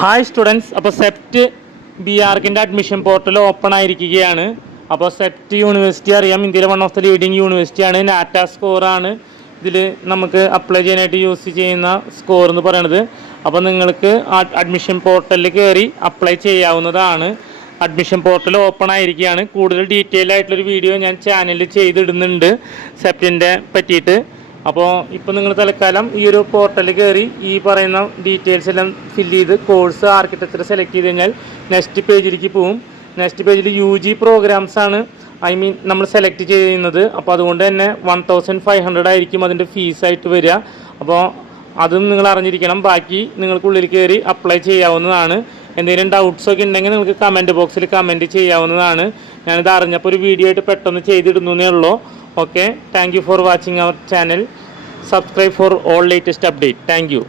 Hi students, അപ്പോൾ CEPT B ആർക്കിൻ്റെ admission portal open ആയിരിക്കുകയാണ്. അപ്പോൾ സെപ്റ്റ് യൂണിവേഴ്സിറ്റി അറിയാം, ഇന്ത്യയിലെ വൺ ഓഫ് ദ ലീഡിങ് യൂണിവേഴ്സിറ്റിയാണ്. നാറ്റ സ്കോറാണ് ഇതിൽ നമുക്ക് അപ്ലൈ ചെയ്യാനായിട്ട് യൂസ് ചെയ്യുന്ന സ്കോർ എന്ന് പറയുന്നത്. അപ്പോൾ നിങ്ങൾക്ക് അഡ്മിഷൻ പോർട്ടലിൽ കയറി അപ്ലൈ ചെയ്യാവുന്നതാണ്. അഡ്മിഷൻ പോർട്ടൽ ഓപ്പൺ ആയിരിക്കുകയാണ്. കൂടുതൽ ഡീറ്റെയിൽ ആയിട്ടുള്ളൊരു വീഡിയോ ഞാൻ ചാനലിൽ ചെയ്തിടുന്നുണ്ട് സെപ്റ്റിൻ്റെ പറ്റിയിട്ട്. അപ്പോൾ ഇപ്പോൾ നിങ്ങൾ തൽക്കാലം ഈ ഒരു പോർട്ടലിൽ കയറി ഈ പറയുന്ന ഡീറ്റെയിൽസ് എല്ലാം ഫില്ല് ചെയ്ത് കോഴ്സ് ആർക്കിടെക്ചർ സെലക്ട് ചെയ്ത് കഴിഞ്ഞാൽ നെക്സ്റ്റ് പേജിലേക്ക് പോവും. നെക്സ്റ്റ് പേജിൽ UG പ്രോഗ്രാംസാണ് നമ്മൾ സെലക്ട് ചെയ്യുന്നത്. അപ്പോൾ അതുകൊണ്ട് തന്നെ 1500 ആയിരിക്കും അതിൻ്റെ ഫീസായിട്ട് വരിക. അപ്പോൾ അതും നിങ്ങൾ അറിഞ്ഞിരിക്കണം. ബാക്കി നിങ്ങൾക്കുള്ളിൽ കയറി അപ്ലൈ ചെയ്യാവുന്നതാണ്. എന്തെങ്കിലും ഡൗട്ട്സൊക്കെ ഉണ്ടെങ്കിൽ നിങ്ങൾക്ക് കമൻറ്റ് ബോക്സിൽ കമൻറ്റ് ചെയ്യാവുന്നതാണ്. ഞാനിത് അറിഞ്ഞപ്പോൾ ഒരു വീഡിയോ ആയിട്ട് പെട്ടെന്ന് ചെയ്തിടുന്നേ ഉള്ളൂ. Okay, thank you for watching our channel. Subscribe for all latest update. Thank you.